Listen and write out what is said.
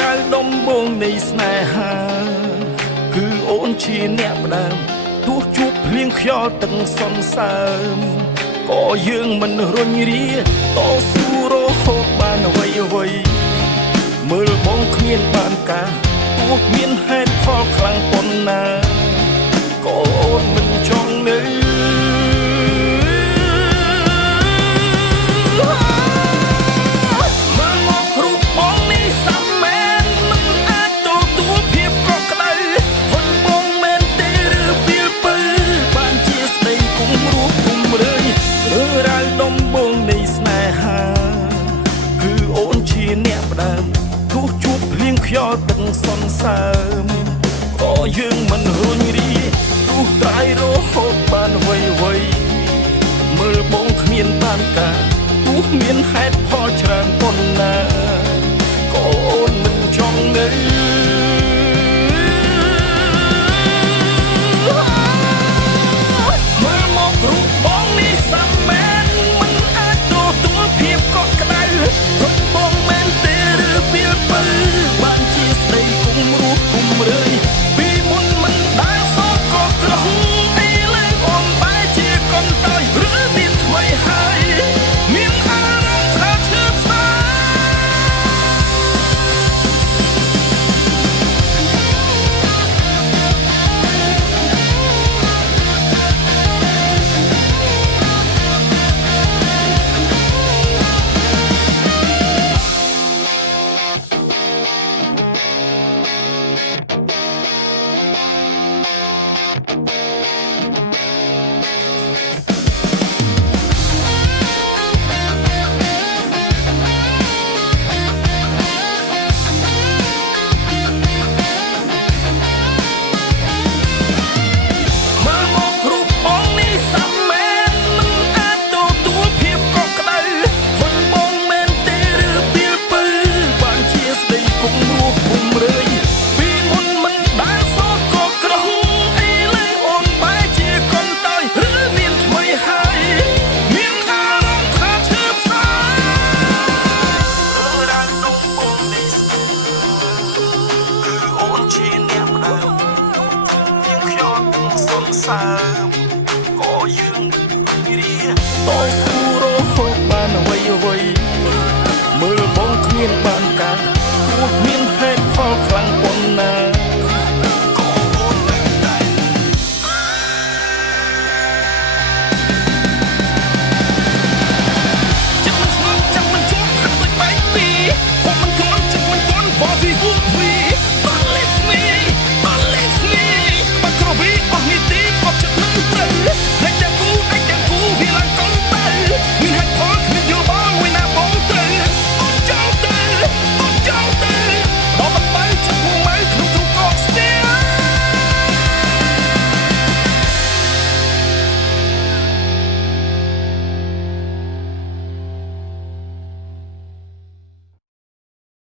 រ៉ាវដំបងនៃស្នេហាគឺអូនជាអ្នកផ្ដើមទោះជួបភ្លៀងខ្យល់ទឹកសន្សើមក៏យើងមិនរុញរាតស៊ូរហូតបានអ្វីអ្វីមើលបងគ្មានបានការទោះមានហេតុផលខ្លាំងប៉ុណ្ណាក៏អូនមិនចង់នៅអ្នកផ្ដើមទោះជួបភ្លៀងខ្យល់ទឹកសន្សើមក៏យើងមិនរុញរាទោះត្រាយរហូតបានអ្វីអ្វីមើលបងគ្មានបានការទោះមានហេតុផល